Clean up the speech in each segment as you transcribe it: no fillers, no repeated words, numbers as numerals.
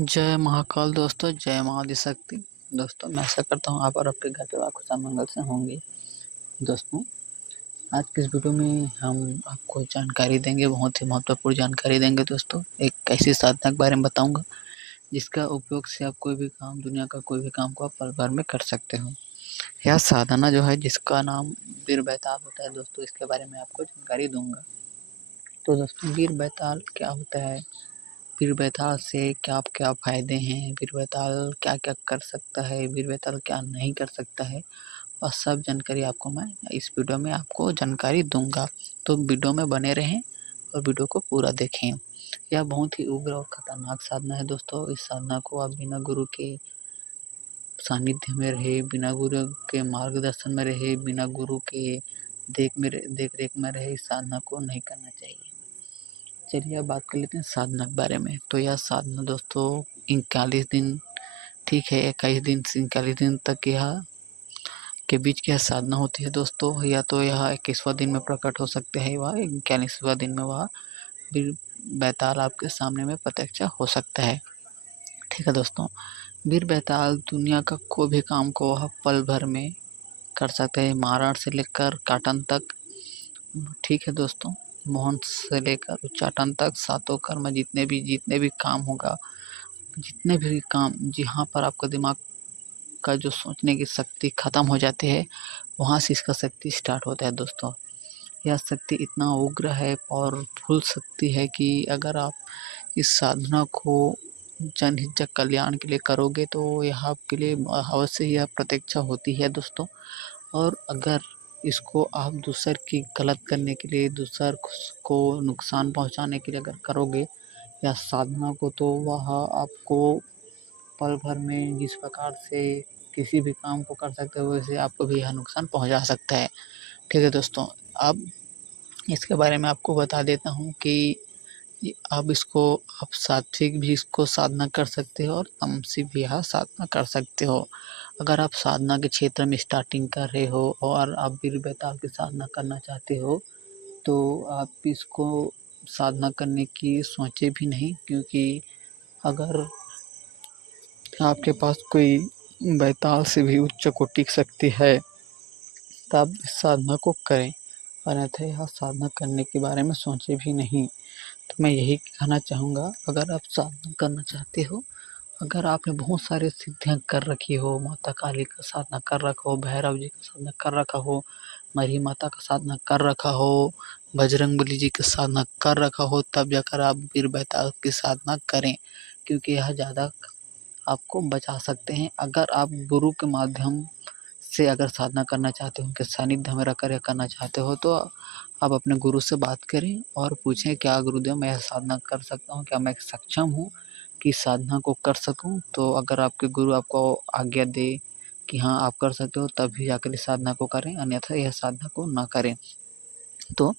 जय महाकाल दोस्तों, जय माँ आदिशक्ति। दोस्तों मैं आशा करता हूँ आप और आपके घर परिवार खुशहाल मंगल से होंगे। दोस्तों आज की इस वीडियो में हम आपको जानकारी देंगे, बहुत ही महत्वपूर्ण जानकारी देंगे। दोस्तों एक ऐसी साधना के बारे में बताऊंगा जिसका उपयोग से आप कोई भी काम, दुनिया का कोई भी काम को आप पल भर में कर सकते हो। यह साधना जो है जिसका नाम वीर बैताल होता है। दोस्तों इसके बारे में आपको जानकारी दूंगा। तो दोस्तों वीर बैताल क्या होता है, वीर बैताल से क्या क्या फ़ायदे हैं, वीर बैताल क्या-क्या कर सकता है, वीर बैताल क्या नहीं कर सकता है, और सब जानकारी आपको मैं इस वीडियो में आपको जानकारी दूँगा। तो वीडियो में बने रहें और वीडियो को पूरा देखें। यह बहुत ही उग्र और खतरनाक साधना है दोस्तों। इस साधना को आप बिना गुरु के सानिध्य में रहे, बिना गुरु के मार्गदर्शन में रहे, बिना गुरु के देख-रेख में रहे, इस साधना को नहीं करना चाहिए। चलिए अब बात कर लेते हैं साधना के बारे में। तो यह साधना दोस्तों 41 दिन, ठीक है, 21 दिन से 41 दिन तक यह के बीच की यह साधना होती है दोस्तों। या तो यह 21वां दिन में प्रकट हो सकते हैं, वह 41वां दिन में वह वीर बैताल आपके सामने में प्रत्यक्ष हो सकता है। ठीक है दोस्तों, वीर बैताल दुनिया का कोई भी काम को वह पल भर में कर सकते हैं, मारण से लेकर काटन तक। ठीक है दोस्तों, मोहन से लेकर उच्चाटन तक सातों कर्म जितने भी काम होगा, जितने भी काम जहाँ पर आपका दिमाग का जो सोचने की शक्ति ख़त्म हो जाती है, वहाँ से इसका शक्ति स्टार्ट होता है दोस्तों। यह शक्ति इतना उग्र है, पावरफुल शक्ति है कि अगर आप इस साधना को जनहित जन कल्याण के लिए करोगे तो यह आपके लिए अवश्य यह प्रतीक्षा होती है दोस्तों। और अगर इसको आप दूसर की गलत करने के लिए, दूसर को नुकसान पहुँचाने के लिए अगर करोगे या साधना को, तो वह आपको पल भर में जिस प्रकार से किसी भी काम को कर सकते हो, वैसे आपको भी यह नुकसान पहुँचा सकता है। ठीक है दोस्तों, अब इसके बारे में आपको बता देता हूँ कि अब इसको आप सात्विक भी इसको साधना कर सकते हो और तामसिक भी यह साधना कर सकते हो। अगर आप साधना के क्षेत्र में स्टार्टिंग कर रहे हो और आप वीर बैताल की साधना करना चाहते हो, तो आप इसको साधना करने की सोचे भी नहीं, क्योंकि अगर आपके पास कोई बैताल से भी उच्च कोटि की शक्ति है तो आप इस साधना को करें, अन्यथा यह साधना करने के बारे में सोचे भी नहीं। तो मैं यही कहना चाहूँगा, अगर आप साधना करना चाहते हो, अगर आपने बहुत सारे सिद्धियाँ कर रखी हो, माता काली का साधना कर रखा हो, भैरव जी का साधना कर रखा हो, मरी माता का साधना कर रखा हो, बजरंगबली जी का साधना कर रखा हो, तब जाकर आप वीर बैताल की साधना करें, क्योंकि यह ज़्यादा आपको बचा सकते हैं। अगर आप गुरु के माध्यम से अगर साधना करना चाहते हो, उनके सानिध्य में रहकर करना चाहते हो, तो आप अपने गुरु से बात करें और पूछें, क्या गुरुदेव मैं यह साधना कर सकता हूँ? क्या मैं सक्षम हूँ कि साधना को कर सकूँ? तो अगर आपके गुरु आपको आज्ञा दे कि हाँ आप कर सकते हो, तभी जाकर इस साधना को करें, अन्यथा यह साधना को ना करें। तो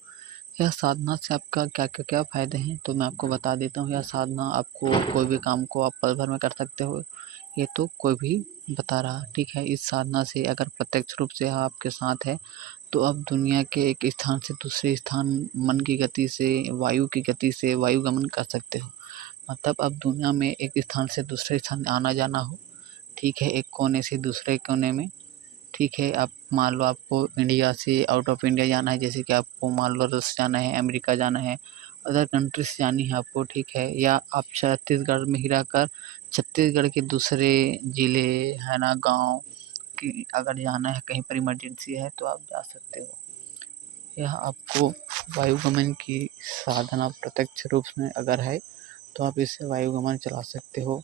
यह साधना से आपका क्या फ़ायदे हैं, तो मैं आपको बता देता हूँ। यह साधना आपको कोई भी काम को आप पल भर में कर सकते हो, ये तो कोई भी बता रहा, ठीक है। इस साधना से अगर प्रत्यक्ष रूप से आपके साथ है, तो आप दुनिया के एक स्थान से दूसरे स्थान मन की गति से, वायु की गति से वायुगमन कर सकते हो। मतलब अब दुनिया में एक स्थान से दूसरे स्थान आना-जाना हो, ठीक है, एक कोने से दूसरे कोने में, ठीक है। आप मान लो आपको इंडिया से आउट ऑफ इंडिया जाना है, जैसे कि आपको मान लो रूस जाना है, अमेरिका जाना है, अदर कंट्री से जानी है आपको, ठीक है। या आप छत्तीसगढ़ में ही रहकर छत्तीसगढ़ के दूसरे ज़िले है ना, गाँव कि अगर जाना है, कहीं पर इमरजेंसी है, तो आप जा सकते हो। यह आपको वायुगमन की साधना प्रत्यक्ष रूप में अगर है, तो आप इससे वायुगमन चला सकते हो,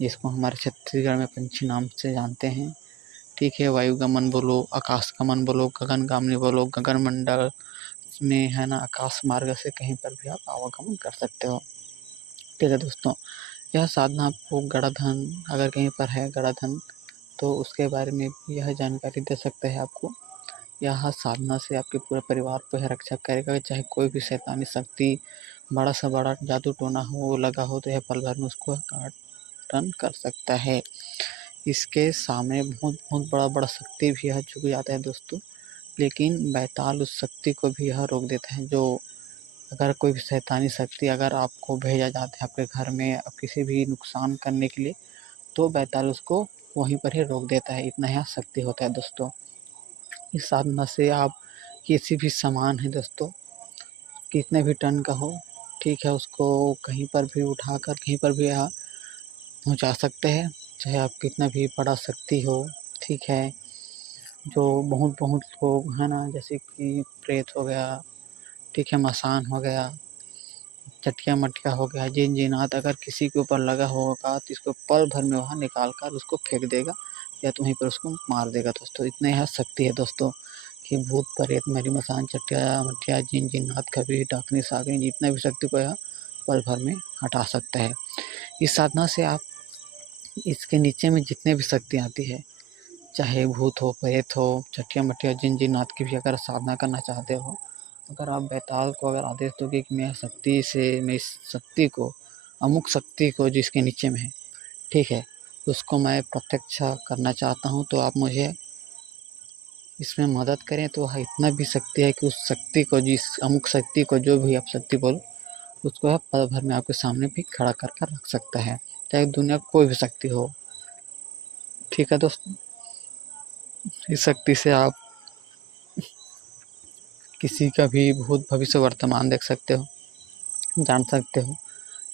जिसको हमारे छत्तीसगढ़ में पंछी नाम से जानते हैं, ठीक है। वायुगमन बोलो, आकाशगमन बोलो, गगनगामी बोलो, गगनमंडल में है ना, आकाश मार्ग से कहीं पर भी आप आवागमन कर सकते हो। ठीक है दोस्तों, यह साधना आपको गणाधन, अगर कहीं पर है गणाधन, तो उसके बारे में भी यह जानकारी दे सकता है आपको। यह साधना से आपके पूरे परिवार को यह रक्षा करेगा, चाहे कोई भी शैतानी शक्ति, बड़ा से बड़ा जादू टोना हो लगा हो, तो यह पल भर में उसको काटन कर सकता है। इसके सामने बहुत बड़ा शक्ति भी यह झुक जाता है दोस्तों, लेकिन बैताल उस शक्ति को भी यह रोक देता है, जो अगर कोई भी शैतानी शक्ति अगर आपको भेजा जाता है आपके घर में किसी भी नुकसान करने के लिए, तो बैताल उसको वहीं पर ही रोक देता है। इतना ही शक्ति होता है दोस्तों। इस साधना से आप किसी भी सामान है दोस्तों, कितने भी टन का हो, ठीक है, उसको कहीं पर भी उठाकर कहीं पर भी पहुंचा सकते हैं। चाहे आप कितना भी बड़ा शक्ति हो, ठीक है। जो बहुत बहुत लोग हैं ना, जैसे कि प्रेत हो गया, ठीक है, मसान हो गया, चटिया मटिया हो गया, जिन जिनात अगर किसी के ऊपर लगा होगा तो इसको पल भर में वहाँ निकाल कर उसको फेंक देगा या तो वहीं पर उसको मार देगा दोस्तों। इतने यहाँ शक्ति है दोस्तों कि भूत प्रेत मेरी मसान चटिया मटिया जिन जिन्नात कभी डाकनी सागनी जितना भी शक्ति को यह पल भर में हटा सकता है। इस साधना से आप इसके नीचे में जितने भी शक्ति आती है, चाहे भूत हो, प्रेत हो, चटिया मटिया जिन जिन्नात की भी अगर साधना करना चाहते हो, अगर आप बैताल को अगर आदेश दोगे कि मैं इस शक्ति को, अमुक शक्ति को जिसके नीचे में है, ठीक है, उसको मैं प्रत्यक्ष करना चाहता हूँ, तो आप मुझे इसमें मदद करें। तो वह इतना भी शक्ति है कि उस शक्ति को, जिस अमुक शक्ति को, जो भी आप शक्ति बोलो, उसको आप पल भर में आपके सामने भी खड़ा कर कर रख सकता है, चाहे दुनिया कोई भी शक्ति हो। ठीक है दोस्तों, इस शक्ति से आप किसी का भी भूत भविष्य वर्तमान देख सकते हो, जान सकते हो।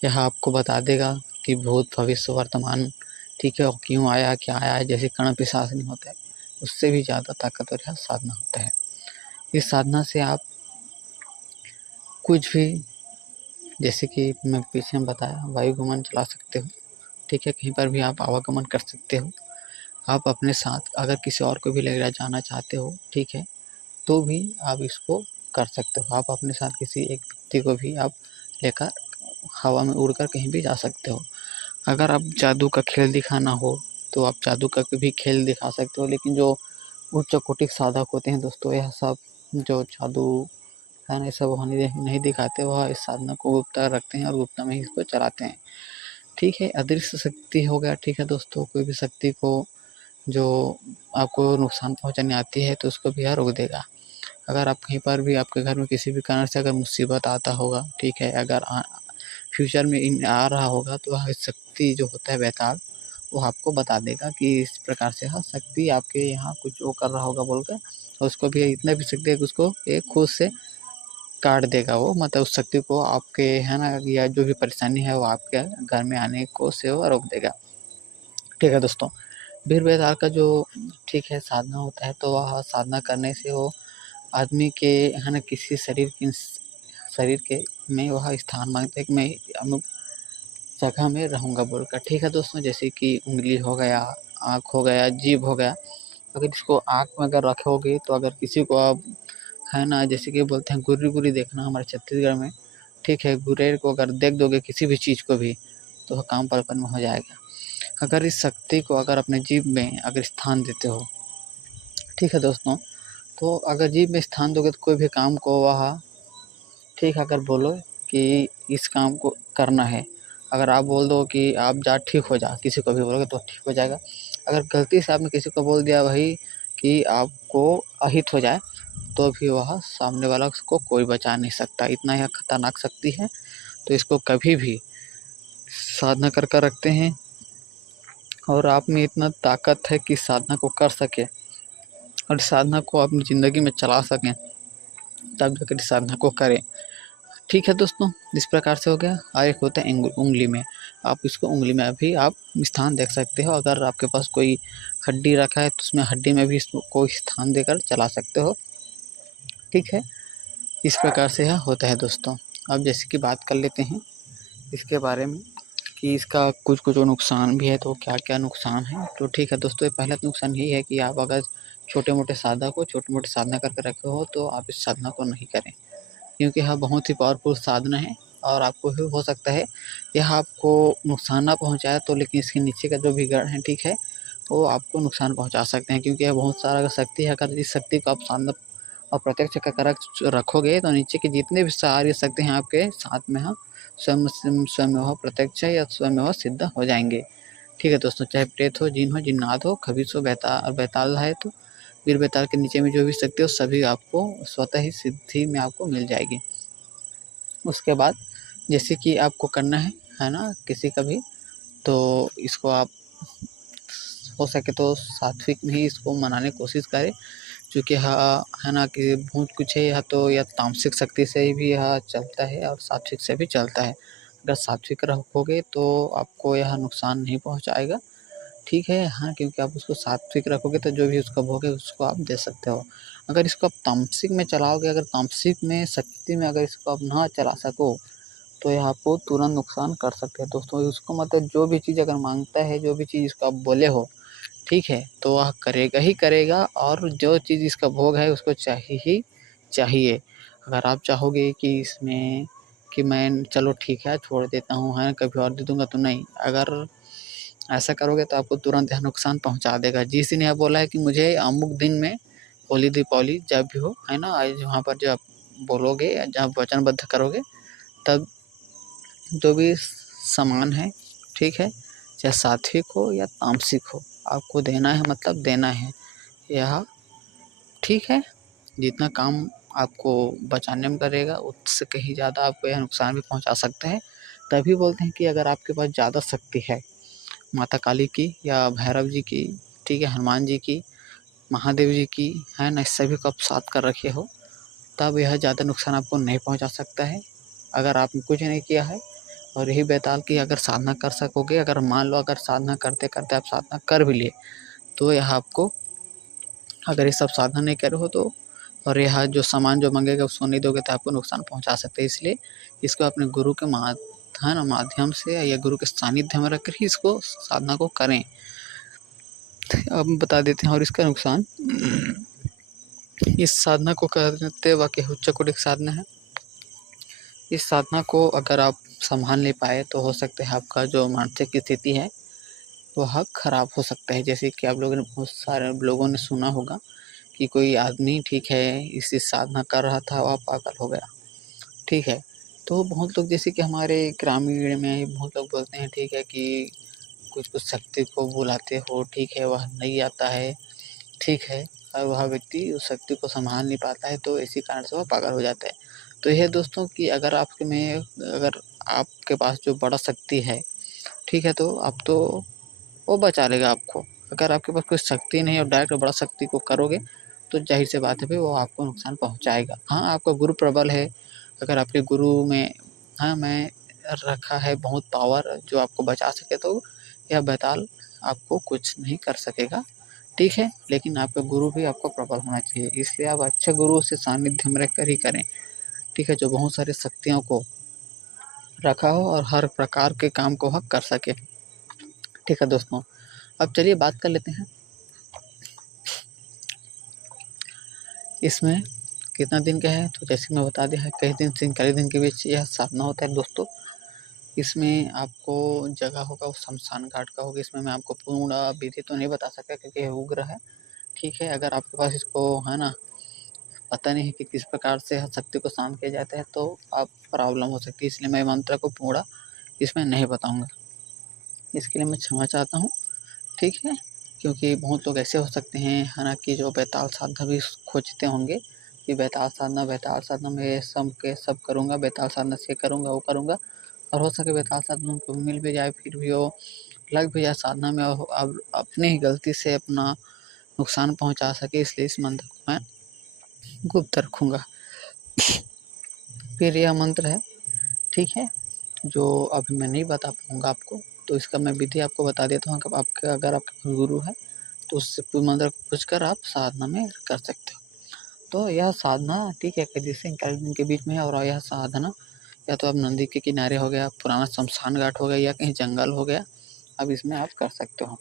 यह आपको बता देगा कि भूत भविष्य वर्तमान, ठीक है, और क्यों आया, क्या आया, जैसे कर्ण पिशाच नहीं होता है, उससे भी ज़्यादा ताकतवर यह साधना होता है। इस साधना से आप कुछ भी, जैसे कि मैं पीछे में बताया, वायुगमन चला सकते हो, ठीक है, कहीं पर भी आप आवागमन कर सकते हो। आप अपने साथ अगर किसी और को भी ले जाना चाहते हो, ठीक है, तो भी आप इसको कर सकते हो। आप अपने साथ किसी एक व्यक्ति को भी आप लेकर हवा में उड़कर कहीं भी जा सकते हो। अगर आप जादू का खेल दिखाना हो तो आप जादू का भी खेल दिखा सकते हो। लेकिन जो उच्च कोटि के साधक होते हैं दोस्तों, यह सब जो जादू है ना, ये सब नहीं दिखाते, वह इस साधना को गुप्त रखते हैं और गुप्त में ही इसको चलाते हैं। ठीक है, अदृश्य शक्ति हो गया, ठीक है दोस्तों, कोई भी शक्ति को जो आपको नुकसान पहुंचाने आती है तो उसको भी यह रोक देगा। अगर आप कहीं पर भी आपके घर में किसी भी कारण से अगर मुसीबत आता होगा, ठीक है, अगर फ्यूचर में आ रहा होगा, तो वह शक्ति जो होता है बैताल, वो आपको बता देगा कि इस प्रकार से हाँ शक्ति आपके यहाँ कुछ वो कर रहा होगा बोलकर, और उसको भी इतना भी शक्ति है कि उसको एक खुद से काट देगा वो, मतलब उस शक्ति को आपके है ना, या जो भी परेशानी है वो आपके घर में आने को से वो रोक देगा। ठीक है दोस्तों, वीर बैताल का जो, ठीक है, साधना होता है, तो वह साधना करने से वो आदमी के है ना किसी शरीर के में वह स्थान मांगता है कि मैं अमुक जगह में रहूँगा बोलकर। ठीक है दोस्तों, जैसे कि उंगली हो गया, आँख हो गया, जीभ हो गया। अगर इसको आँख में अगर रखोगे तो अगर किसी को आप है ना, जैसे कि बोलते हैं गुर्री गुर्री देखना हमारे छत्तीसगढ़ में, ठीक है, गुरेर को अगर देख दोगे किसी भी चीज़ को भी, तो वह काम पल में हो जाएगा। अगर इस शक्ति को अगर अपने जीभ में अगर स्थान देते हो, ठीक है दोस्तों, तो अगर जीभ में स्थान दोगे तो कोई भी काम को वह, ठीक, अगर बोलो कि इस काम को करना है, अगर आप बोल दो कि आप जा ठीक हो जा, किसी को भी बोलोगे तो ठीक हो जाएगा। अगर गलती से आपने किसी को बोल दिया वही कि आपको अहित हो जाए, तो भी वह सामने वाला उसको कोई बचा नहीं सकता। इतना यह खतरनाक शक्ति है, तो इसको कभी भी साधना कर कर रखते हैं, और आप में इतना ताकत है कि साधना को कर सके और साधना को अपनी ज़िंदगी में चला सकें, तब जाकर साधना को करें। ठीक है दोस्तों, इस प्रकार से हो गया। और एक होता है उंगली में, आप इसको उंगली में भी आप स्थान देख सकते हो। अगर आपके पास कोई हड्डी रखा है तो उसमें हड्डी में भी इसको स्थान देकर चला सकते हो। ठीक है, इस प्रकार से यह होता है दोस्तों। अब जैसे कि बात कर लेते हैं इसके बारे में कि इसका कुछ कुछ नुकसान भी है, तो क्या क्या नुकसान है। तो ठीक है दोस्तों, पहला नुकसान यही है कि आप अगर छोटे मोटे साधना करके रखे हो तो आप इस साधना को नहीं करें, क्योंकि यह बहुत ही पावरफुल साधना है और आपको भी हो सकता है यह आपको नुकसान ना पहुंचाए, तो लेकिन इसके नीचे का जो भी गण है, ठीक है, वो आपको नुकसान पहुंचा सकते हैं, क्योंकि यह बहुत सारा शक्ति है। अगर इस शक्ति को आप साधना और प्रत्यक्ष कर रखोगे तो नीचे की जितने भी सारी शक्ति हैं आपके साथ में स्वयं वह प्रत्यक्ष या स्वयं वह सिद्ध हो जाएंगे। ठीक है दोस्तों, चाहे प्रेत हो, जिन हो, जिन्नात हो, खबीस हो, बैताल है, तो वीर बैताल के नीचे में जो भी शक्ति हो सभी आपको स्वतः ही सिद्धि में आपको मिल जाएगी। उसके बाद जैसे कि आपको करना है ना, किसी का भी, तो इसको आप हो सके तो सात्विक में ही इसको मनाने की कोशिश करें, क्योंकि है ना कि बहुत कुछ है यह, तो यह तामसिक शक्ति से भी यह चलता है और सात्विक से भी चलता है। अगर सात्विक रखोगे तो आपको यह नुकसान नहीं पहुंचाएगा, ठीक है। हाँ, क्योंकि आप उसको सात्विक रखोगे तो जो भी उसका भोग है उसको आप दे सकते हो। अगर इसको आप तामसिक में चलाओगे, अगर तामसिक में शक्ति में अगर इसको आप ना चला सको, तो यह आपको तुरंत नुकसान कर सकते हैं दोस्तों। उसको मतलब जो भी चीज़ अगर मांगता है, जो भी चीज़ इसको आप बोले हो, ठीक है, तो वह करेगा ही करेगा, और जो चीज़ इसका भोग है उसको चाहिए ही चाहिए। अगर आप चाहोगे कि इसमें कि मैं चलो ठीक है छोड़ देता हूँ, है कभी और दे दूँगा, तो नहीं। अगर ऐसा करोगे तो आपको तुरंत यह नुकसान पहुँचा देगा। जिस दिन यह बोला है कि मुझे अमुक दिन में होली दीपावली जब भी हो, है ना, वहाँ पर जब बोलोगे, जब वचनबद्ध करोगे, तब जो भी सामान है, ठीक है, चाहे सात्विक हो या तामसिक हो, आपको देना है, मतलब देना है यह, ठीक है। जितना काम आपको बचाने में करेगा, उससे कहीं ज़्यादा आपको यह नुकसान भी पहुंचा सकता है। तभी बोलते हैं कि अगर आपके पास ज़्यादा शक्ति है माता काली की या भैरव जी की, ठीक है, हनुमान जी की, महादेव जी की, है ना, इस सभी को आप साथ कर रखे हो, तब यह ज़्यादा नुकसान आपको नहीं पहुंचा सकता है। अगर आपने कुछ नहीं किया है और यही बेताल की अगर साधना कर सकोगे, अगर मान लो अगर साधना करते करते आप साधना कर भी लिए, तो यह आपको, अगर ये सब साधना नहीं करे हो तो, और यह जो सामान जो मांगेगा उसको नहीं दोगे तो आपको नुकसान पहुंचा सकते हैं। इसलिए इसको अपने गुरु के माध्यम से या गुरु के सानिध्य में रखकर ही इसको साधना को करें। अब बता देते हैं और इसका नुकसान। इस साधना को करते वक्त उच्च कोटि की साधना है। इस साधना को अगर आप संभाल नहीं पाए तो हो सकता है आपका जो मानसिक स्थिति है वह खराब हो सकता है। जैसे कि आप लोगों ने, बहुत सारे लोगों ने सुना होगा कि कोई आदमी, ठीक है, इस साधना कर रहा था, वह पागल हो गया, ठीक है। तो बहुत लोग, जैसे कि हमारे ग्रामीण में बहुत लोग बोलते हैं, ठीक है, कि कुछ कुछ शक्ति को बुलाते हो, ठीक है, वह नहीं आता है, ठीक है, और वह व्यक्ति उस शक्ति को संभाल नहीं पाता है, तो इसी कारण से वह पागल हो जाता है। तो यह दोस्तों कि अगर अगर आपके पास जो बड़ा शक्ति है, ठीक है, तो आप तो वो बचा लेगा आपको। अगर आपके पास कोई शक्ति नहीं और डायरेक्ट बड़ा शक्ति को करोगे, तो जाहिर सी बात है भाई वो आपको नुकसान पहुँचाएगा। हाँ, आपका गुरु प्रबल है, अगर आपके गुरु में, हाँ, मैं रखा है बहुत पावर जो आपको बचा सके, तो यह बैताल आपको कुछ नहीं कर सकेगा, ठीक है। लेकिन आपका गुरु भी आपको प्रबल होना चाहिए, इसलिए आप अच्छे गुरु से सानिध्य में रहकर ही करें, ठीक है, जो बहुत सारी शक्तियों को रखा हो और हर प्रकार के काम को वह कर सके, ठीक है दोस्तों। अब चलिए बात कर लेते हैं इसमें कितना दिन का है। तो जैसे मैं बता दिया है, कई दिन से 40 दिन के बीच यह साधना होता है दोस्तों। इसमें आपको जगह होगा वो शमशान घाट का होगा। इसमें मैं आपको पूर्ण विधि तो नहीं बता सकता क्योंकि यह उग्र है, ठीक है। अगर आपके पास इसको, है ना, पता नहीं है कि किस प्रकार से शक्ति को शांत किया जाता है, तो आप प्रॉब्लम हो सकती है, इसलिए मैं मंत्र को पूरा इसमें नहीं बताऊँगा। इसके लिए मैं क्षमा चाहता हूँ, ठीक है। क्योंकि बहुत लोग ऐसे हो सकते हैं, है ना, कि जो बेताल साधना भी खोजते होंगे कि बेताल साधना में सब के सब करूँगा, बेताल साधना से करूँगा, वो करूँगा, और हो सके बेताल साधना उनको मिल भी जाए, फिर भी वो लग भी जाए साधना में, और अब अपनी ही गलती से अपना नुकसान पहुँचा सके, इसलिए इस मंत्र को मैं गुप्त रखूँगा। फिर यह मंत्र है, ठीक है, जो अभी मैं नहीं बता पाऊँगा आपको, तो इसका मैं विधि आपको बता देता हूँ। आपके अगर आपके गुरु है तो उससे पूर्ण मंत्र को पूछकर आप साधना में कर सकते हो। तो यह साधना, ठीक है, 21 से 41 दिन के बीच में है, और यह साधना या तो आप नदी के किनारे हो गया, पुराना शमशान घाट हो गया, या कहीं जंगल हो गया, अब इसमें आप कर सकते हो,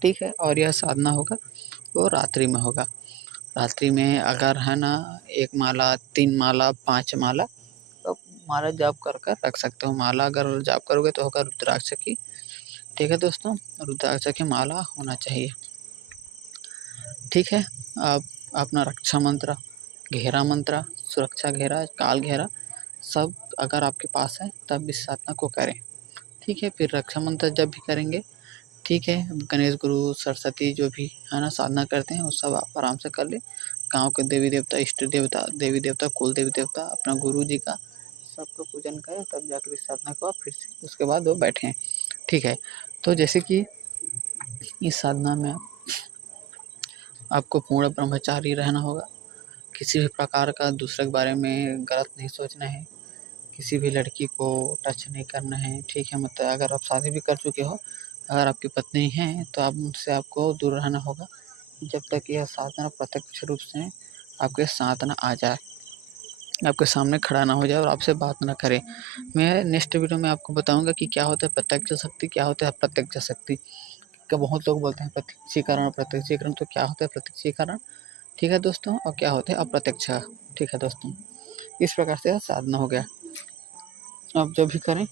ठीक है। और यह साधना होगा वो रात्रि में होगा। रात्रि में अगर, है ना, 1 माला, 3 माला, 5 माला, तो माला जाप कर कर रख सकते हो। माला अगर जाप करोगे तो होगा रुद्राक्ष की, ठीक है दोस्तों, रुद्राक्ष की माला होना चाहिए, ठीक है। आप अपना रक्षा मंत्र, घेरा मंत्र, सुरक्षा घेरा, काल घेरा, सब अगर आपके पास है तब इस साधना को करें, ठीक है। फिर रक्षा मंत्र जब भी करेंगे, ठीक है, गणेश गुरु, सरस्वती जो भी, है ना, साधना करते हैं वो सब आप आराम से कर लें। गाँव के देवी देवता, इष्ट देवता, देवी देवता, कुल देवी देवता, अपना गुरु जी का सबका पूजन करें, तब जाकर इस साधना को आप फिर से उसके बाद वो बैठें। ठीक है, तो जैसे कि इस साधना में आपको पूर्ण ब्रह्मचारी रहना होगा, किसी भी प्रकार का दूसरे के बारे में गलत नहीं सोचना है, किसी भी लड़की को टच नहीं करना है। ठीक है, मतलब अगर आप शादी भी कर चुके हो, अगर आपकी पत्नी है तो आप उनसे आपको दूर रहना होगा जब तक यह साधना प्रत्यक्ष रूप से आपके साथ ना आ जाए, आपके सामने खड़ा ना हो जाए और आपसे बात ना करे। मैं नेक्स्ट वीडियो में आपको बताऊंगा कि क्या होता है प्रत्यक्ष शक्ति, क्या होता है अप्रत्यक्ष शक्ति। का बहुत लोग बोलते हैं प्रत्यक्षीकरण और प्रत्यक्षीकरण, तो क्या होता है प्रत्यक्षीकरण, ठीक है दोस्तों, और क्या होता है अप्रत्यक्ष। ठीक है दोस्तों, इस प्रकार से साधना हो गया। आप जब भी करें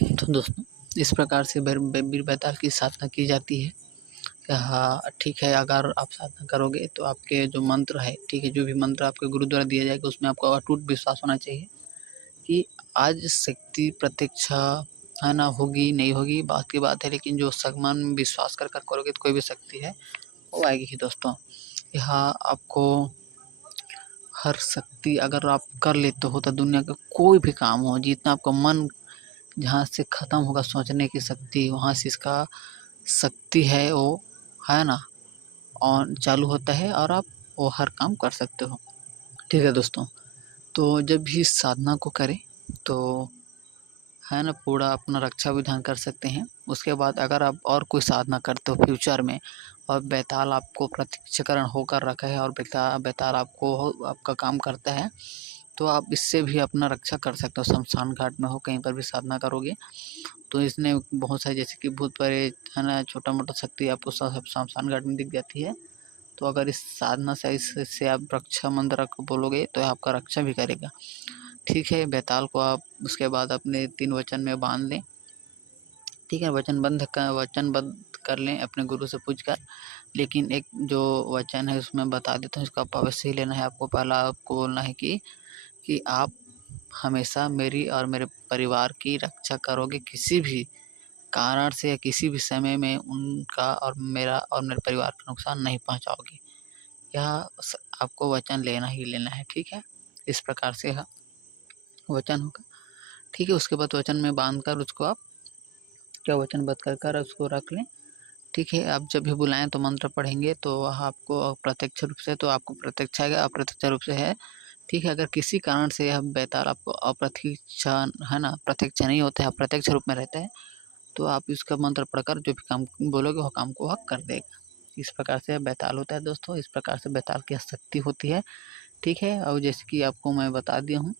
तो दोस्तों इस प्रकार से वीर बैताल की साधना की जाती है। हाँ ठीक है, अगर आप साधना करोगे तो आपके जो मंत्र है, ठीक है, जो भी मंत्र आपके गुरु द्वारा दिया जाएगा उसमें आपको अटूट विश्वास होना चाहिए कि आज शक्ति प्रत्यक्ष है ना होगी नहीं होगी बात की बात है, लेकिन जो सगमान में विश्वास कर करोगे तो कोई भी शक्ति है वो आएगी ही दोस्तों। यहाँ आपको हर शक्ति अगर आप कर लेते हो तो दुनिया का कोई भी काम हो, जितना आपका मन जहाँ से ख़त्म होगा सोचने की शक्ति, वहाँ से इसका शक्ति है वो, है ना, और चालू होता है और आप वो हर काम कर सकते हो। ठीक है दोस्तों, तो जब भी इस साधना को करें तो है ना पूरा अपना रक्षा विधान कर सकते हैं। उसके बाद अगर आप और कोई साधना करते हो फ्यूचर में और बैताल आपको प्रत्यक्षकरण होकर रखा है और बैताल आपको आपका काम करता है, तो आप इससे भी अपना रक्षा कर सकते हो। शमशान घाट में हो, कहीं पर भी साधना करोगे तो इसने बहुत सारे जैसे कि भूत प्रेत है ना छोटा मोटा शक्ति आपको सब शमशान घाट में दिख जाती है। तो अगर इस साधना से इससे आप रक्षा मंत्र को बोलोगे तो आपका रक्षा भी करेगा। ठीक है, बैताल को आप उसके बाद अपने 3 वचन में बांध लें। ठीक है, वचनबद्ध कर लें अपने गुरु से पूछ कर। लेकिन एक जो वचन है उसमें बता देता हूँ, इसको आप अवश्य ही लेना है। आपको पहला आपको बोलना है कि आप हमेशा मेरी और मेरे परिवार की रक्षा करोगे, किसी भी कारण से या किसी भी समय में उनका और मेरे परिवार को नुकसान नहीं पहुँचाओगे। यह आपको वचन लेना ही लेना है। ठीक है, इस प्रकार से यह वचन होगा। ठीक है, उसके बाद वचन में बांध कर उसको आप क्या वचनबद्ध कर उसको रख लें। ठीक है, आप जब भी बुलाएं तो मंत्र पढ़ेंगे तो वह आपको प्रत्यक्ष रूप से तो आपको प्रत्यक्ष आएगा, अप्रत्यक्ष रूप से है। ठीक है, अगर किसी कारण से यह बैताल आपको अप्रत्यक्ष है ना प्रत्यक्ष नहीं होता है, अप्रत्यक्ष रूप में रहता है, तो आप इसका मंत्र पढ़कर जो भी काम बोलोगे वो काम को वह कर देगा। इस प्रकार से बैताल होता है दोस्तों, इस प्रकार से बैताल की शक्ति होती है। ठीक है, और जैसे कि आपको मैं बता दिया हूँ,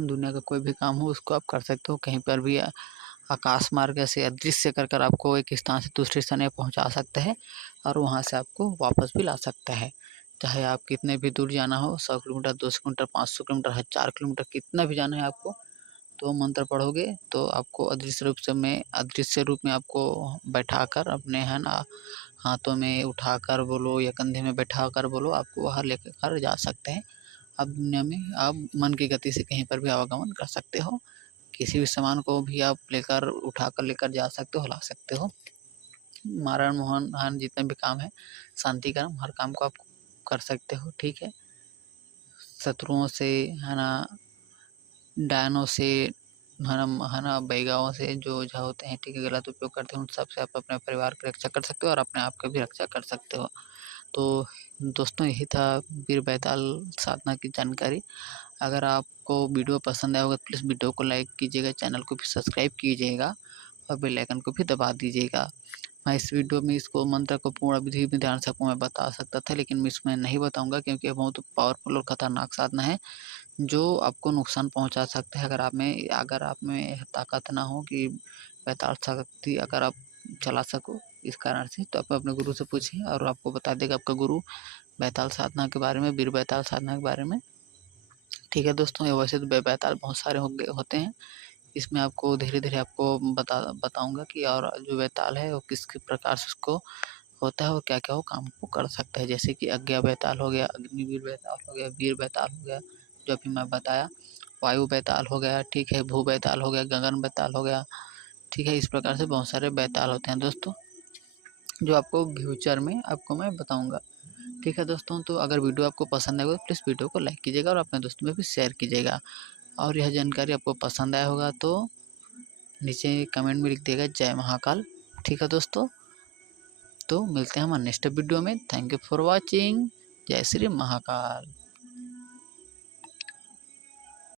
दुनिया का कोई भी काम हो उसको आप कर सकते हो, कहीं पर भी आकाश मार्ग से अदृश्य कर आपको एक स्थान से दूसरे स्थान में पहुंचा सकता है और वहां से आपको वापस भी ला सकता है। चाहे आप कितने भी दूर जाना हो, 100 किलोमीटर, 200 किलोमीटर, 500 किलोमीटर, 1000 किलोमीटर, कितना भी जाना है आपको, तो मंत्र पढ़ोगे तो आपको अदृश्य रूप में आपको बैठाकर अपने है ना हाथों में उठाकर बोलो या कंधे में बैठाकर बोलो, आपको बाहर लेकर जा सकते हैं। आप दुनिया में आप मन की गति से कहीं पर भी आवागमन कर सकते हो, किसी भी सामान को भी आप उठाकर लेकर जा सकते हो, ला सकते हो। मारण मोहन हन जितने भी काम है, शांति कर्म, हर काम को आप कर सकते हो। ठीक है, शत्रुओं से है ना, डायनों से है ना बैगाओं से जो होते हैं, ठीक है, गलत उपयोग करते हैं, उन सब से आप अपने परिवार की रक्षा कर सकते हो और अपने आप की भी रक्षा कर सकते हो। तो दोस्तों यही था वीर बैताल साधना की जानकारी। अगर आपको वीडियो पसंद आया होगा तो प्लीज़ वीडियो को लाइक कीजिएगा, चैनल को भी सब्सक्राइब कीजिएगा और बेल आइकन को भी दबा दीजिएगा। मैं इस वीडियो में इसको मंत्र को पूर्ण विधि विधान से आपको मैं बता सकता था, लेकिन मैं इसमें नहीं बताऊंगा क्योंकि ये बहुत पावरफुल और खतरनाक साधना है जो आपको नुकसान पहुंचा सकता है। अगर आप में ताकत ना हो कि बैताल शक्ति अगर आप चला सको इस कारण से, तो आप अपने गुरु से पूछिए और आपको बता देगा आपका गुरु बैताल साधना के बारे में, वीर बैताल साधना के बारे में। ठीक है दोस्तों, ये वैसे तो बैताल बहुत सारे होते हैं, इसमें आपको धीरे-धीरे आपको बताऊँगा कि और जो बैताल है वो किस प्रकार से उसको होता है और क्या-क्या वो काम को कर सकता है। जैसे कि अज्ञा बैताल हो गया, अग्निवीर बैताल हो गया, वीर बैताल हो गया, जो अभी मैं बताया, वायु बैताल हो गया, ठीक है, भू बैताल हो गया, गगन बैताल हो गया, ठीक है, इस प्रकार से बहुत सारे बैताल होते हैं दोस्तों, जो आपको फ्यूचर में आपको मैं बताऊँगा। ठीक है दोस्तों, तो अगर वीडियो आपको पसंद आएगा तो प्लीज़ वीडियो को लाइक कीजिएगा और अपने दोस्तों में भी शेयर कीजिएगा। और यह जानकारी आपको पसंद आया होगा तो नीचे कमेंट में लिख दिएगा जय महाकाल। ठीक है दोस्तों, तो मिलते हैं हमारे नेक्स्ट वीडियो में। Thank you for watching. जय श्री महाकाल।